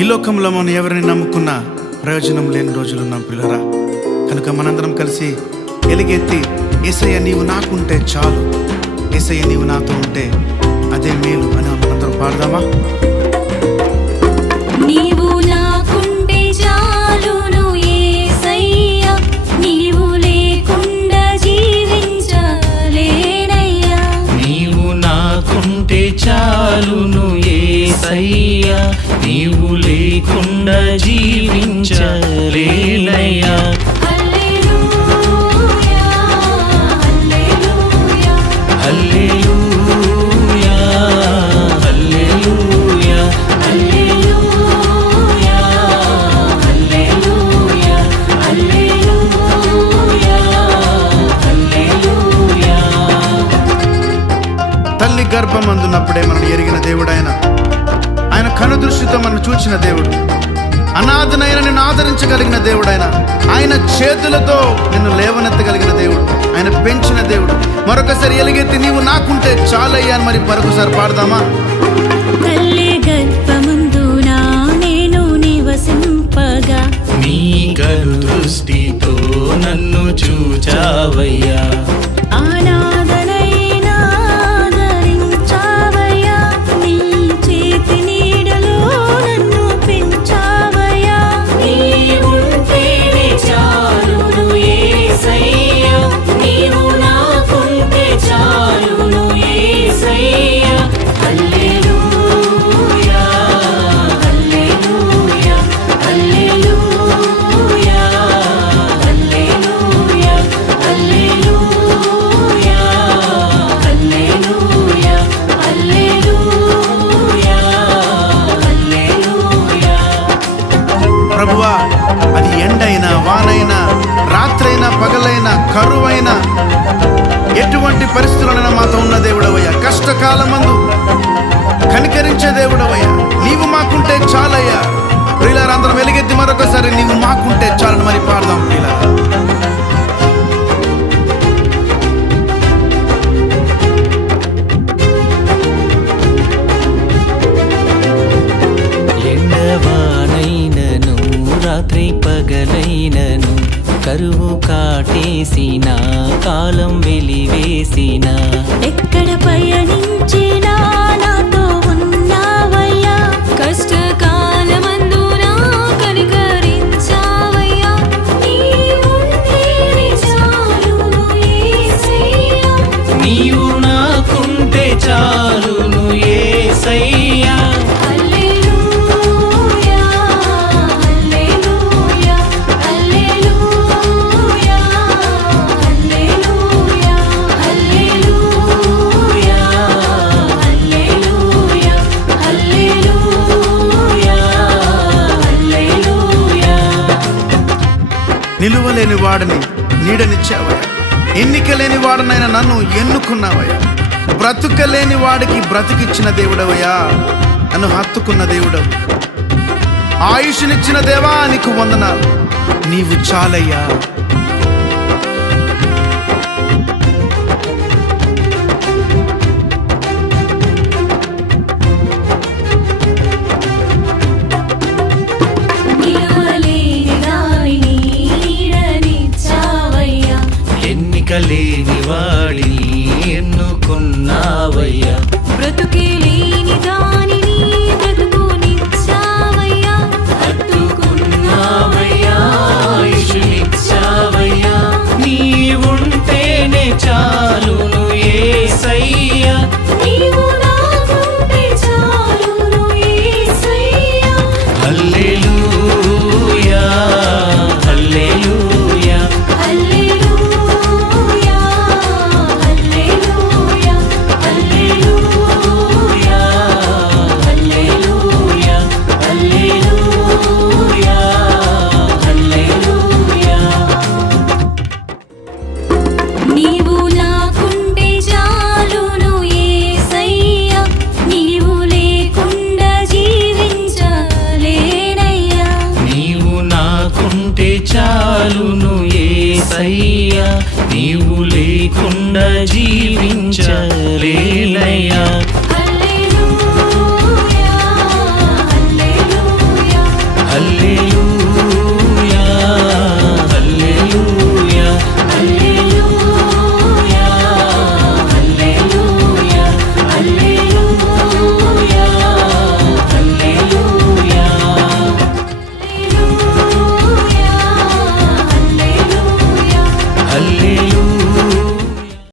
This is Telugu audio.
ఈ లోకంలో మనం ఎవరిని నమ్ముకున్నా ప్రయోజనం లేని రోజులున్నాం పిల్లరా. కనుక మనందరం కలిసి ఎలుగెత్తి యేసయ్య నీవు నాకుంటే చాలు, యేసయ్య నీవు నాతో ఉంటే అదే మేలు అని మనందరం పాడదామా? నీవు నాకుంటే చాలును యేసయ్య, నీవు లేకుండా జీవించలేనయ్యా. నీవు నాకుంటే చాలును యేసయ్య, నీవు లేకుండా జీవించలేనయ్యా. హల్లెలూయా హల్లెలూయా హల్లెలూయా హల్లెలూయా హల్లెలూయా హల్లెలూయా హల్లెలూయా హల్లెలూయా. తల్లి గర్భమందున్నప్పుడే మనం ఎరిగిన దేవుడు ఆయన కనుదృష్టితో మనం చూచిన దేవుడు, అనాథనైన నిన్ను ఆదరించగలిగిన దేవుడు, ఆయన చేతులతో నిన్ను లేవనెత్తగలిగిన దేవుడు, ఆయన పెంచిన దేవుడు. మరొకసారి ఎలుగెత్తి నీవు నాకుంటే చాలయ్యా అని మరి మరొకసారి పాడదామా? తల్లి గర్భమందున నేను నివసింపగా, నీ కనుదృష్టితో నన్ను చూచావయ్యా. అనాథనైనా ఆదరించావయ్యా. నీ చేతి నీడలో నన్ను పెంచావయ్యా. నీవుంటేనే చాలును యేసయ్య, నీవు నాకుంటే చాలును యేసయ్య. హల్లెలూయా హల్లెలూయా హల్లెలూయా హల్లెలూయా హల్లెలూయా హల్లెలూయా హల్లెలూయా హల్లెలూయా. ప్రభువా, అది ఎండైనా వానైనా రాత్రైనా పగలైనా కరువైనా ఎటువంటి పరిస్థితులైనా మాతో ఉన్న దేవుడవయ్యా. కష్టకాలమందు కనికరించే దేవుడవయ్యా. నీవు మాకుంటే చాలయ్యా. ప్రియులారా, అందరం వెలుగెత్తి మరొకసారి నీవు మాకుంటే చాలని మరి పాడదాం ప్రియులారా. ఎండవానైనను రాత్రి పగలైనను, కరువు కాటేసిన కాలం వెలివేసిన, ఎక్కడ పయనించినా నాతో ఉన్నావయ్యా. కష్టకాలమందున కనికరించావయ్యా. నీవుంటేనే చాలును యేసయ్య, నీవు నాకుంటే చాలును యేసయ్యా. హల్లెలూయా హల్లెలూయా హల్లెలూయా హల్లెలూయా హల్లెలూయా హల్లెలూయా హల్లెలూయా హల్లెలూయా. నిలువలేని వాడిని నీడనిచ్చావయ్యా. ఎన్నిక లేని వాడనైనా నన్ను ఎన్నుకున్నావయ్యా. బ్రతుకలేని వాడికి బ్రతికిచ్చిన దేవుడవయ్యా. నన్ను హత్తుకున్న దేవుడవు. ఆయుష్నిచ్చిన దేవా నీకు వందనాలు. నీవు చాలయ్యా.